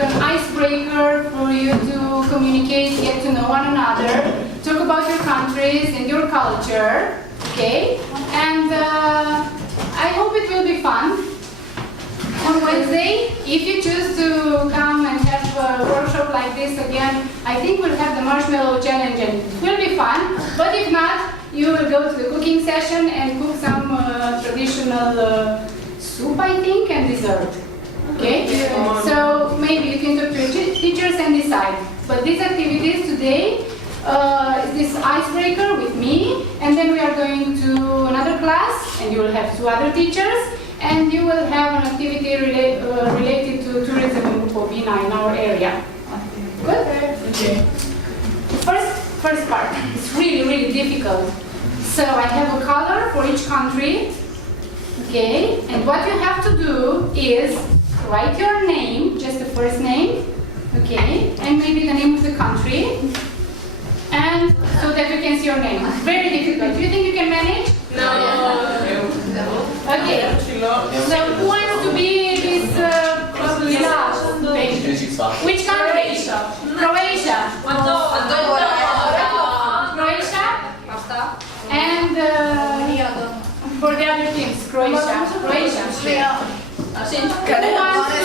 an icebreaker for you to communicate, get to know one another, talk about your countries and your culture, okay? And I hope it will be fun. On Wednesday, if you choose to come and have a workshop like this again, I think we'll have the marshmallow challenge and it will be fun. But if not, you will go to the cooking session and cook some traditional soup, I think, and dessert. Okay? So maybe you can talk to your teachers and decide. But these activities today, this icebreaker with me, and then we are going to another class, and you will have 2 other teachers, and you will have an activity related to tourism in Bukovina, in our area. Good? Okay. First part, it's really difficult. So I have a color for each country, okay? And what you have to do is write your name, just the first name, okay? And maybe the name of the country, and so that we can see your name. Very difficult. Do you think you can manage? No. Okay. So who wants to be this last? Which country? Croatia. Croatia. And for the other teams, Croatia. Who wants to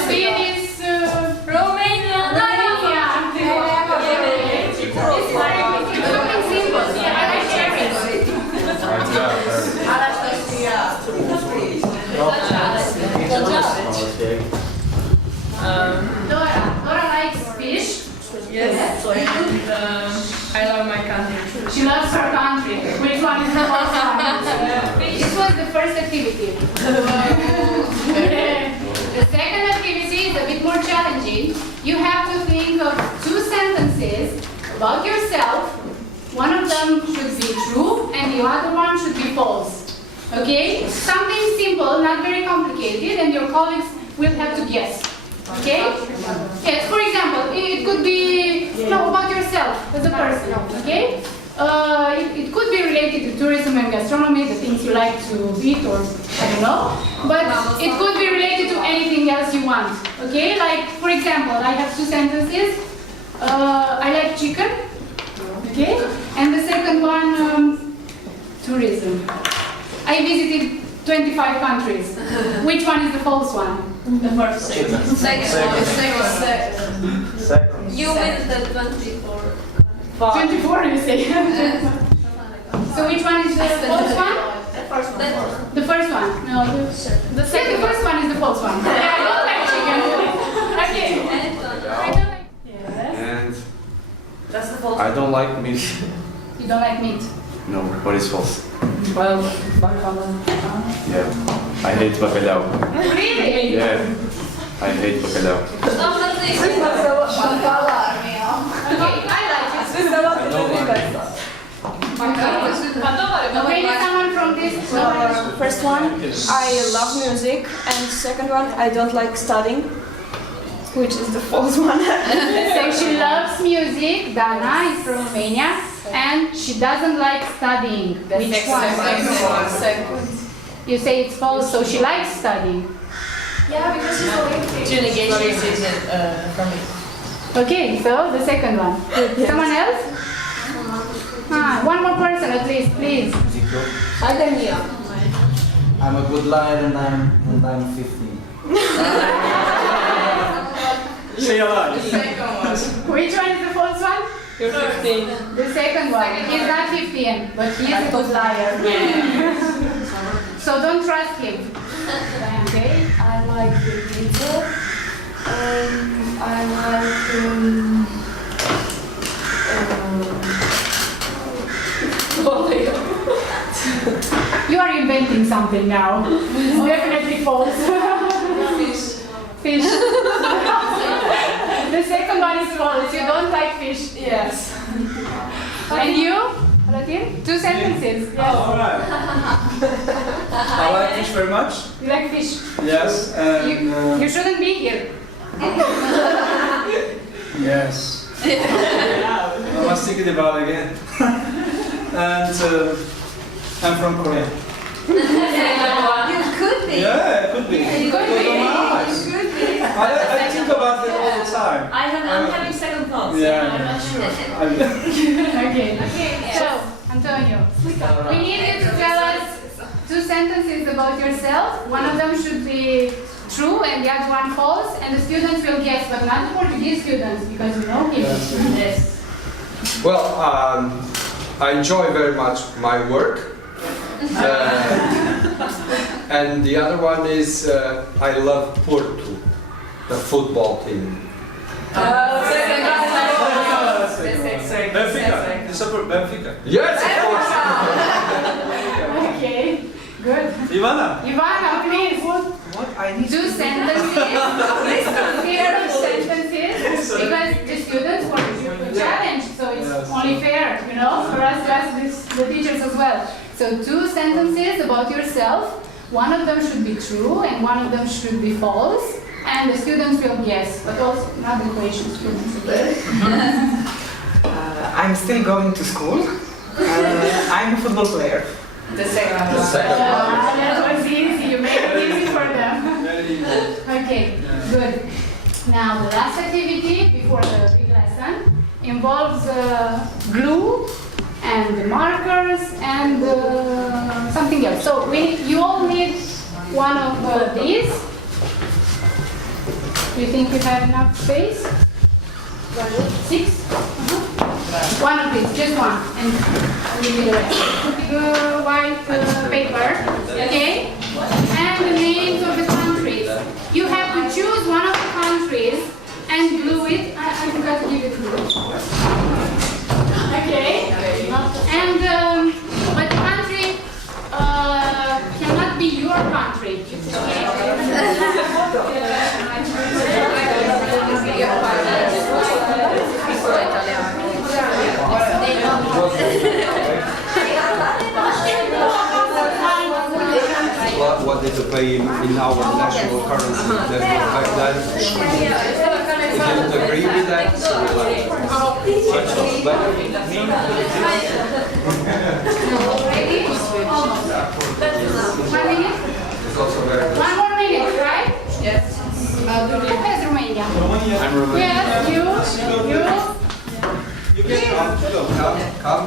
be this Romania? It's something simple. I like cherries. Dora likes fish. Yes. I love my country. She loves her country. Which one is the first one? This was the first activity. The second activity is a bit more challenging. You have to think of 2 sentences about yourself. One of them should be true and the other one should be false. Okay? Something simple, not very complicated, and your colleagues will have to guess. Okay? Yes, for example, it could be about yourself as a person. Okay? It could be related to tourism and gastronomy, the things you like to eat, or I don't know. But it could be related to anything else you want. Okay? Like, for example, I have 2 sentences. I like chicken. Okay? And the second one, tourism. I visited 25 countries. Which one is the false one? The first. Second. You win the 24. 24, you say? So which one is the false one? The first one. The first one? No, the first one is the false one. Yeah, I don't like chicken. Okay. I don't like. Yes. And That's the false I don't like meat. You don't like meat? No, what is false? Well, bacalhau. Yeah, I hate bacalhau. Really? Yeah, I hate bacalhau. Okay, I like it. I don't like it. Okay, someone from this. First one, I love music, and second one, I don't like studying, which is the false one. So she loves music, Dana is from Romania, and she doesn't like studying. Which one? Second. You say it's false, so she likes studying. Yeah, because she's Olympic. From me. Okay, so the second one. Someone else? One more person at least, please. Cantemir. I'm a good liar and I'm 15. Say a lie. Which one is the false one? You're 15. The second one. He's not 15, but he is a good liar. So don't trust him. Okay? I like the pizza. I like You are inventing something now. It's definitely false. Fish. The second one is false. You don't like fish. yes. And you? Latin? 2 sentences. Yes. Oh, all right. I like fish very much. You like fish. Yes. You shouldn't be here. Yes. I was thinking about it again. And I'm from Korea. You could be. Yeah, it could be. It could be. I think about it all the time. I'm having second thoughts. Yeah. I'm not sure. Okay. So, Antonio, we need you to tell us 2 sentences about yourself. One of them should be true and the other one false, and the students will guess, but not the Portuguese students, because you know him. Yes. Well, I enjoy very much my work. And the other one is I love Porto, the football team. Benfica. You support Benfica. Yes, of course. Okay, good. Ivana. Ivana, please. What I need 2 sentences. Fair sentences. Because the students were challenged, so it's only fair, you know, for us to ask the teachers as well. So 2 sentences about yourself. One of them should be true and one of them should be false. And the students will guess, but also not the Croatian students. I'm still going to school. I'm a football player. The second one. That was easy. You made it easy for them. Okay, good. Now the last activity before the big lesson involves glue and markers and something else. So you all need one of these. Do you think you have enough space? 6? One of these, just one, and we'll do the rest. White paper, okay? And the names of the countries. You have to choose one of the countries and glue it. I forgot to give you the glue. Okay? And but the country cannot be your country. What is the pay in our national currency that was back then? We didn't agree with that, so we like Ready? Almost. 1 minute? It's also very good. 1 more minute, right? Yes. Who has Romania? I'm Romanian. Yes, you. Come.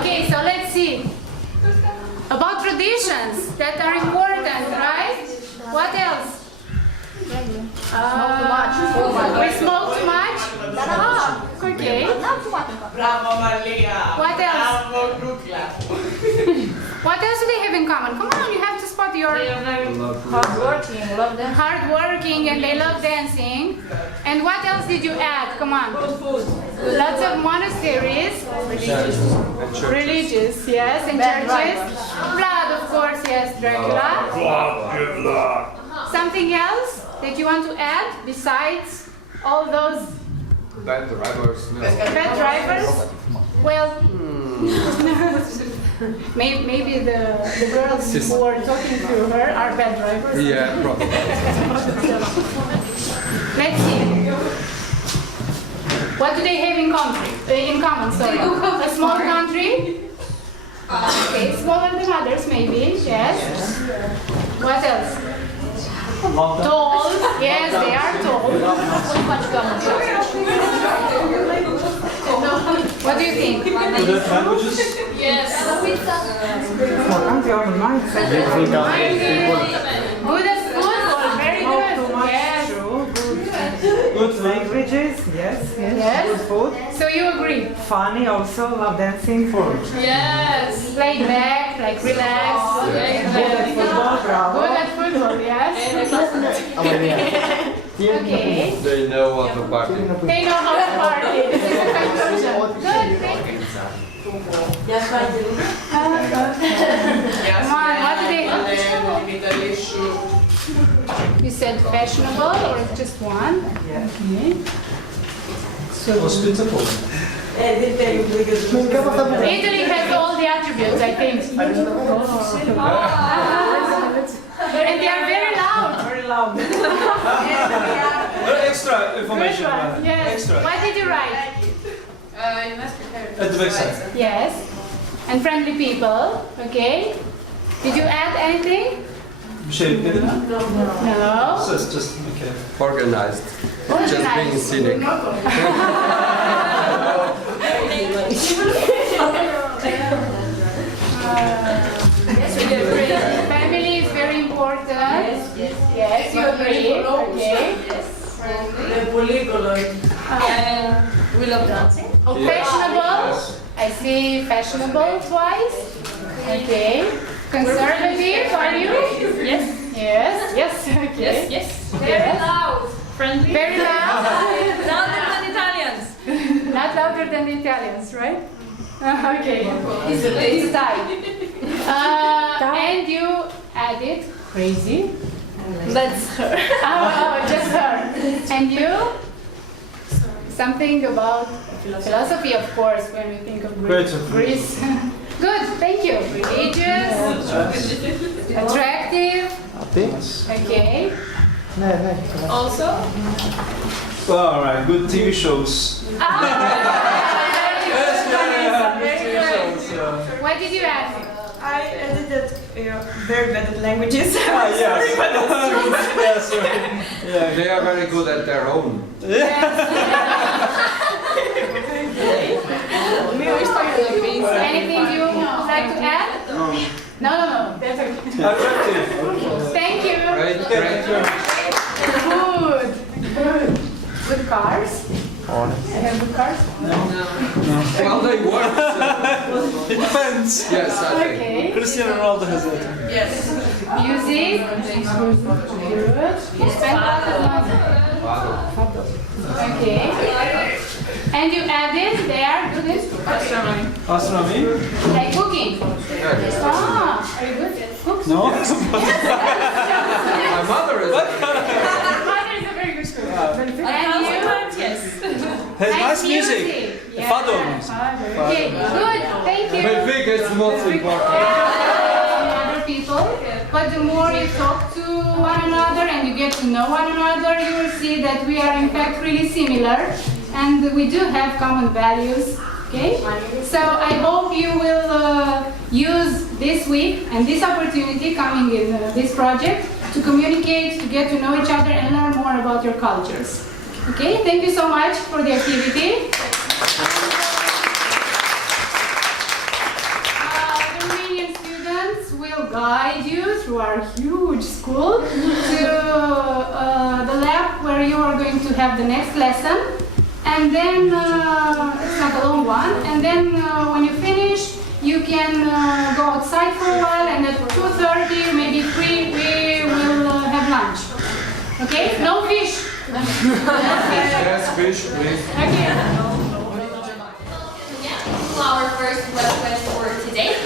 Okay, so let's see. About traditions that are important, right? What else? We smoke too much? Okay. Bravo Maria! What else? Bravo Dukla! What else do they have in common? Come on, you have to spot your Hardworking, love them. hardworking and they love dancing. And what else did you add? Come on. Lots of monasteries. Religious, yes, and churches. Blood, of course, yes, Dracula. Something else that you want to add besides all those Bad drivers. No. bad drivers? Well, maybe the girls who are talking to her are bad drivers. Yeah, probably. Let's see. What do they have in common? Sorry, a small country. Okay, smaller than others, maybe. Yes. What else? Tall. Yes, they are tall. What do you think? Yes. Good at football. Very good. Yes. Good languages, yes. Yes. Good food. So you agree? Funny also, love dancing. Yes. Laid back, like relaxed. Good at football, bravo. Good at football, yes. Okay. They know what to party. They know how to party. This is the conclusion. Good, thank you. Come on, what do they You said fashionable or just one? Okay. Hospitable. Italy has all the attributes, I think. And they are very loud. Very loud. Extra Good information. one. Yes. Extra. What did you write? You must prepare. At the backside. Yes. And friendly people. Okay. Did you add anything? Bir şey yükledin ha? No. Just okay. Organized. Just being scenic. Family is very important. Yes, you agree. Okay. We love dancing. Fashionable. I see fashionable twice. Okay. Conservative, are you? Yes. Yes. Yes. Okay. Yes. Very loud. Friendly. Very loud. Louder than Italians. Not louder than the Italians, right? Okay. It's time. And you added crazy. That's her. Oh, just her. And you? Something about philosophy, of course, when we think of Greece. Greece. Good, thank you. Religious, attractive. Okay. Also. All right, good TV shows. Very good. What did you add? I edited very bad at languages. Yes. Yeah. They are very good at their own. Anything you would like to add? No. That's okay. Attractive. Thank you. Great. Good. Good cars. I have good cars. Well, they work. It depends. Yes, I think. Okay. Cristiano Ronaldo has that. Yes. Music. Good. Okay. And you added there, do this. Astronomy? Like cooking. Ah, are you good? Cook? No? My mother is. Mother is a very good cook. And you? Yes. Has nice music. Yeah. Fado music. Okay, good. Thank you. Benfica is the most important. Other people, but the more you talk to one another and you get to know one another, you will see that we are in fact really similar and we do have common values. Okay? So I hope you will use this week and this opportunity coming in this project to communicate, to get to know each other and learn more about your cultures. Okay? Thank you so much for the activity. The Romanian students will guide you through our huge school to the lab where you are going to have the next lesson. And then, it's not a long one, and then when you finish, you can go outside for a while, and at 2:30, maybe 3, we will have lunch. Okay? No fish. Yes, fish, please. Okay. Our first web quest for today.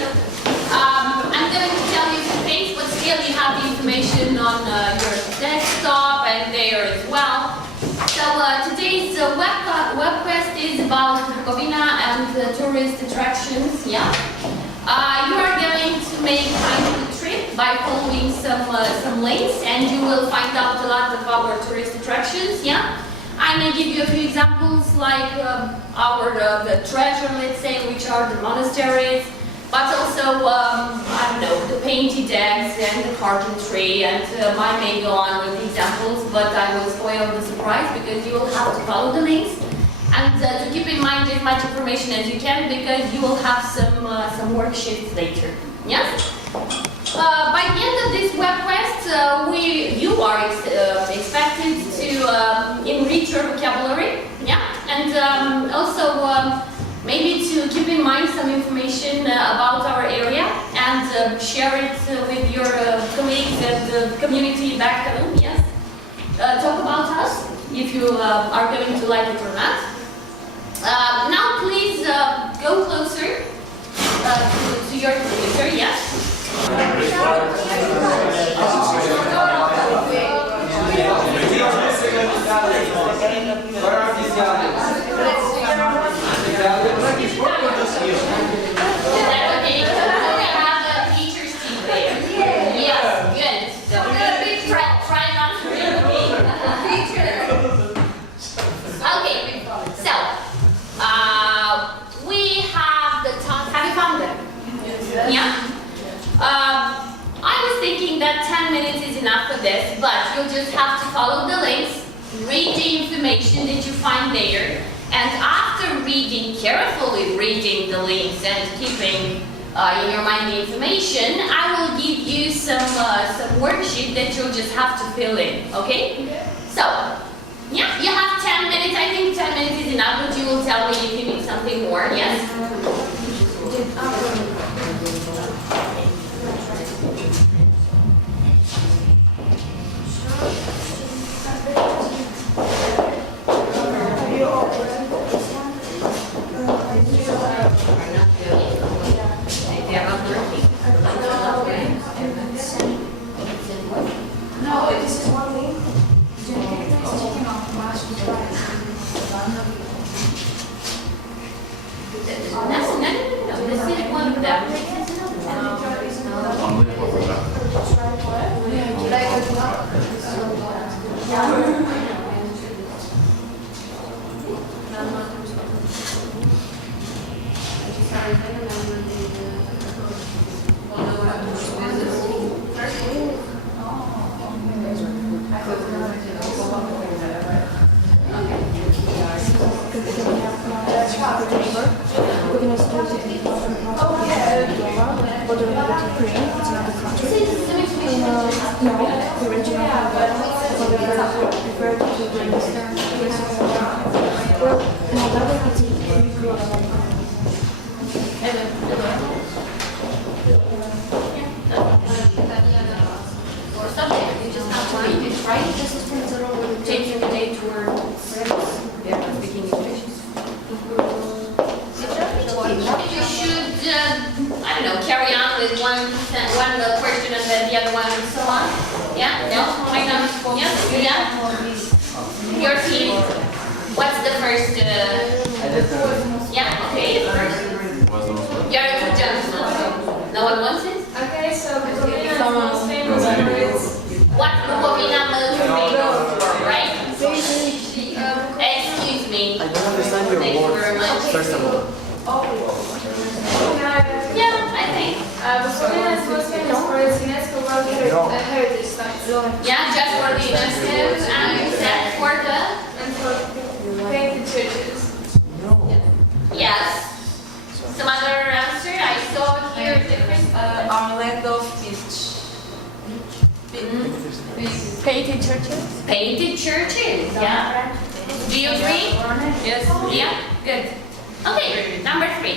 I'm going to tell you some things, but still you have the information on your desktop and there as well. So today's web quest is about Bukovina and tourist attractions. Yeah, you are going to make kind of a trip by following some links, and you will find out a lot of our tourist attractions. Yeah. I may give you a few examples like the treasure, let's say, which are the monasteries, but also, I don't know, the painted eggs and the carpentry, and I may go on with examples, but I will spoil the surprise because you will have to follow the links. And to keep in mind as much information as you can because you will have some worksheets later. Yes? By the end of this web quest, you are expected to enrich your vocabulary, yeah, and also maybe to keep in mind some information about our area and share it with your colleagues and the community back home. Yes, talk about us if you are going to like it or not. Now, please go closer to your computer. Yes. that 10 minutes is enough for this, but you'll just have to follow the links, read the information that you find there, and after reading, carefully reading the links and keeping in your mind the information, I will give you some worksheet that you'll just have to fill in, okay? So, yeah, you have 10 minutes. I think 10 minutes is enough, but you will tell me if you need something more, yes? No, this is one link. No, this is one of them. Or something, you just have to read it, right? This is from zero, changing the date word. Yeah, speaking English. You should, I don't know, carry on with one question and then the other one and so on. Yeah? No? Why not? Yeah? Your team, what's the first? Yeah, okay. You're a good gentleman. No one wants it? Okay, so Bukovina is most famous for its What Bukovina most famous for, right? Excuse me. I don't understand your Thank you words. very much. First of all. Yeah, I think. Bukovina is most famous for its UNESCO World Heritage Sites. Yeah, just for the UNESCO and you said for the... And for painted churches. Yes. Some other answer? I saw here different... Our land of beach. Painted churches. Painted churches, yeah. Do you agree? Yes. Yeah, good. Okay, number 3.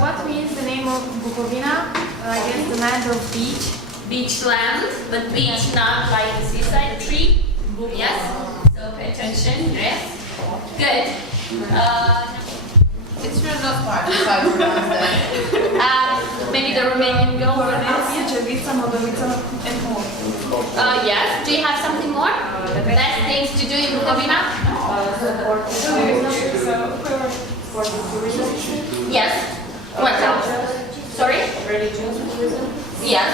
What means the name of Bukovina? I guess the land of beach. Beach land, but beach not like the seaside tree. Yes. So pay attention. Yes. Good. It's really not hard if I pronounce that. Maybe the Romanian go for this. Suceava, Moldovica, and more. Yes. Do you have something more? Best things to do in Bukovina? Yes. What else? Sorry? Yes.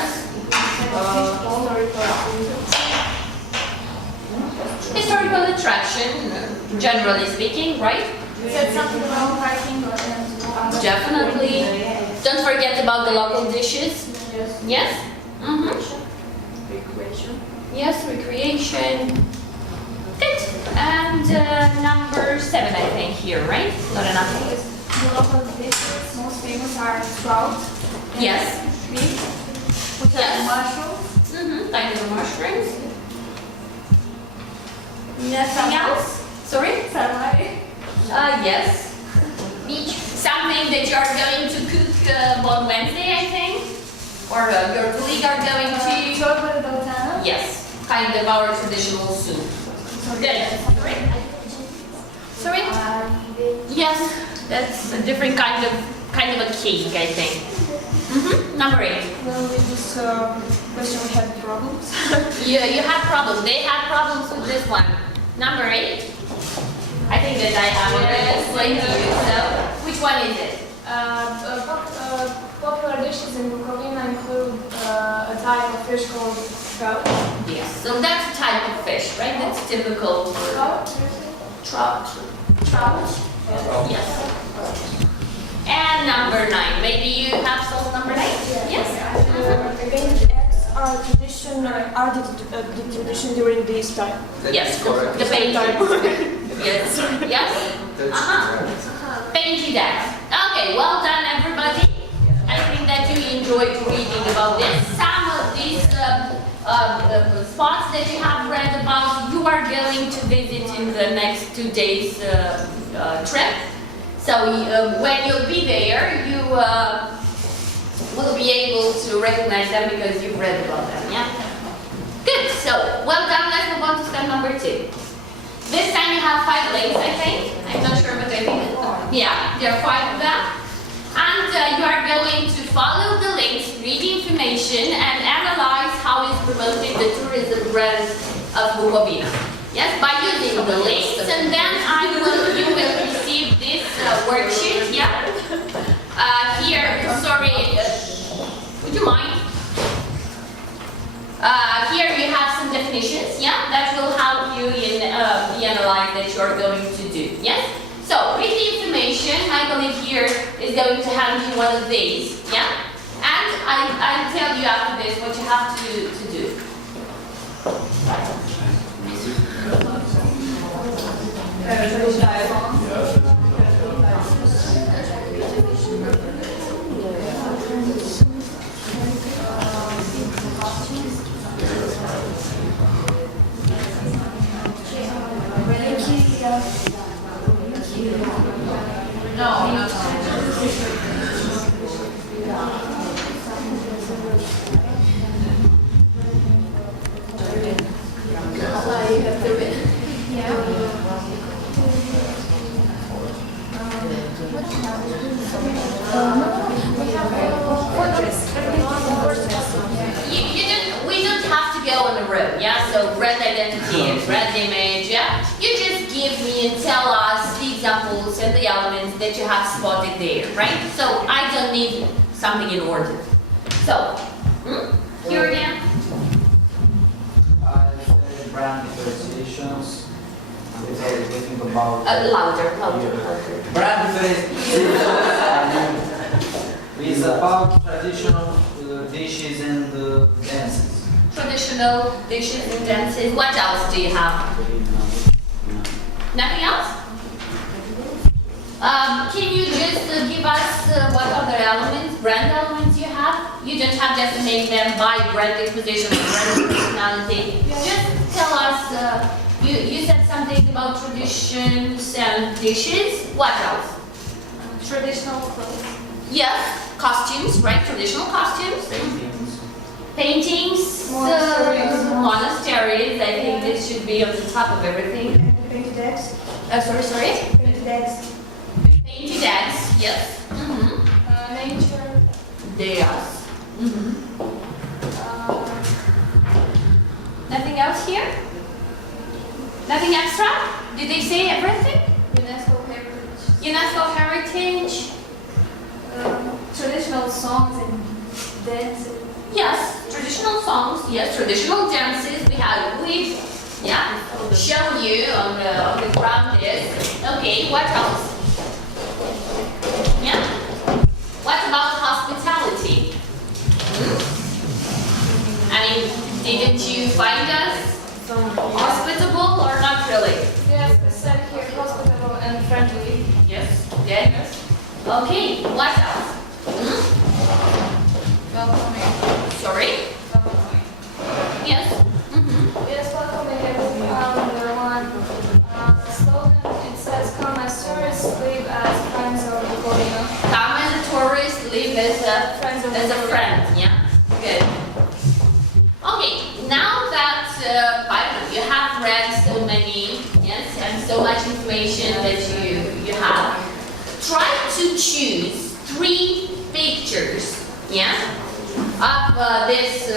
Historical attraction, generally speaking, right? Said something about hiking or Definitely. Don't forget about the local dishes. Yes? recreation. Yes, recreation. Good. And number 7, I think, here, right? Not enough. The local dishes most famous are trout, Yes. beef, which Yes. are mushrooms, Like the mushrooms. Nothing else? Sorry? salmon, Yes. Beach. Something that you are going to cook on Wednesday, I think? Or your colleague are going to... chocolate doltana. Yes. Kind of our traditional soup. Good. Sorry? Yes. That's a different kind of a cake, I think. Number 8. Well, with this question we had problems. You had problems. They had problems with this one. Number 8. I think that I have already explained to you. So, which one is it? Popular dishes in Bukovina include a type of fish called trout. Yes. So that's a type of fish, right? That's typical for trout. Trout. Yes. And number 9. Maybe you have solved number 9? Yes. are the tradition during this time? Yes, correct. the painting. Time. Yes, yes. That's correct. Painting that. Okay, well done everybody. I think that you enjoyed reading about this. Some of these spots that you have read about, you are going to visit in the next 2 days trip. So when you'll be there, you will be able to recognize them because you've read about them, yeah? Good, so well done. Let's move on to step number 2. This time you have 5 links, I think. I'm not sure, but I think, yeah, there are 5 of them. And you are going to follow the links, read the information, and analyze how is promoted the tourism brand of Bukovina. Yes, by using the links, and then you will receive this worksheet, yeah? Here, sorry, would you mind? Here you have some definitions, yeah, that will help you in the analyze that you are going to do, yes? So, read the information. I believe here is going to hand you one of these, yeah? And I'll tell you after this what you have to do. We don't have to go on the road, yeah? So brand identity, brand image, yeah? You just give me and tell us the examples and the elements that you have spotted there, right? So I don't need something in order. So, here again. I say brand differentiations. Because we think about Louder. brand differentiations is about traditional dishes and dances. Traditional dishes and dances. What else do you have? Nothing else? Can you just give us what other elements, brand elements you have? You don't have just to name them by brand position or brand personality. Just tell us, you said something about traditions and dishes. What else? Traditional clothes. Yes, costumes, right? Traditional costumes. Paintings, monasteries. I think this should be on the top of everything. Painted eggs. Sorry? Painted eggs. Painted eggs, yes. Nature. Yes. Nothing else here? Nothing extra? Did they say everything? UNESCO heritage. UNESCO heritage? Traditional songs and dances. Yes, traditional songs, yes, traditional dances. We've shown you on the ground this. Okay, what else? Yeah? What about hospitality? I mean, didn't you find us hospitable or not really? Yes, we said here hospitable and friendly. Yes, yes. Okay, what else? Welcoming. Sorry? Welcoming. Yes. Yes, welcoming everyone. Number one slogan, it says, come as tourists, live as friends of Bukovina. Come as a tourist, live as a friend, yeah? Good. Okay, now that, you have read so many, yes, and so much information that you have, try to choose 3 pictures, yeah, of this,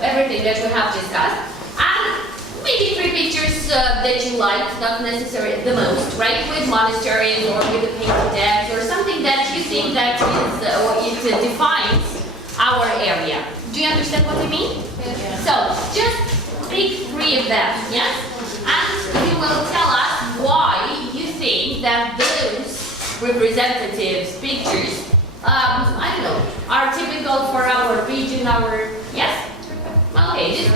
everything that we have discussed, and maybe 3 pictures that you liked, not necessarily the most, right, with monasteries or with the painted eggs or something that you think that is, or it defines our area. Do you understand what I mean? Yes. So, just pick 3 of them, yes? And you will tell us why you think that those representatives, pictures, I don't know, are typical for our region, yes? Okay, just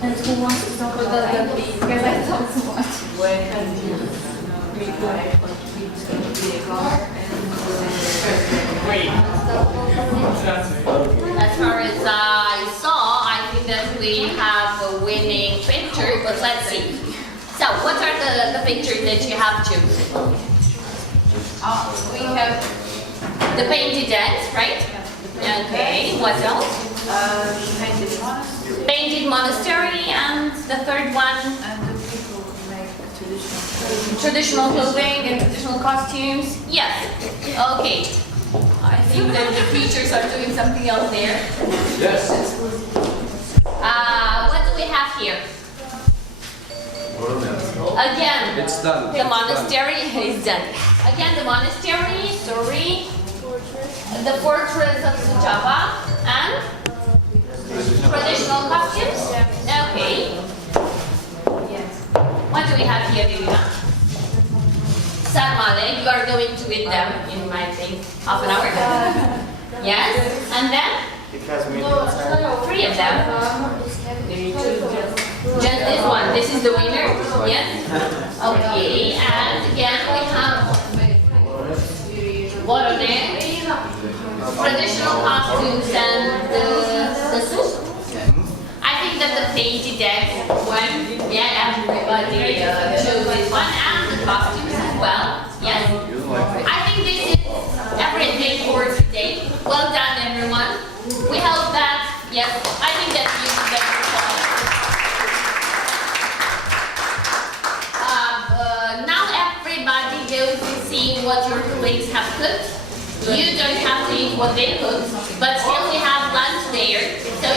And who wants to talk about that? Because I talk too much. As far as I saw, I think that we have a winning picture, but let's see. So, what are the pictures that you have chosen? We have the painted eggs, right? Okay, what else? Painted monastery, and the third one? Traditional clothing and traditional costumes? Yes. Okay. I think that the teachers are doing something else there. Yes. What do we have here? Again, It's done. the monastery is done. Again, the monastery, sorry. The fortress of Suceava and traditional costumes. Okay. What do we have here, Divina? Sarmale, you are going to eat them in, I think, half an hour. Yes, and then? Three of them. Just this one. This is the winner? Yes? Okay, and again we have Borone, traditional costumes and the soup. I think that the painted egg one, yeah, everybody chose this one, and the costumes as well. Yes? I think this is everything for today. Well done, everyone. We hope that, yes, I think that you did that. Now everybody goes to see what your colleagues have cooked. You don't have to eat what they cooked, but still we have lunch there, so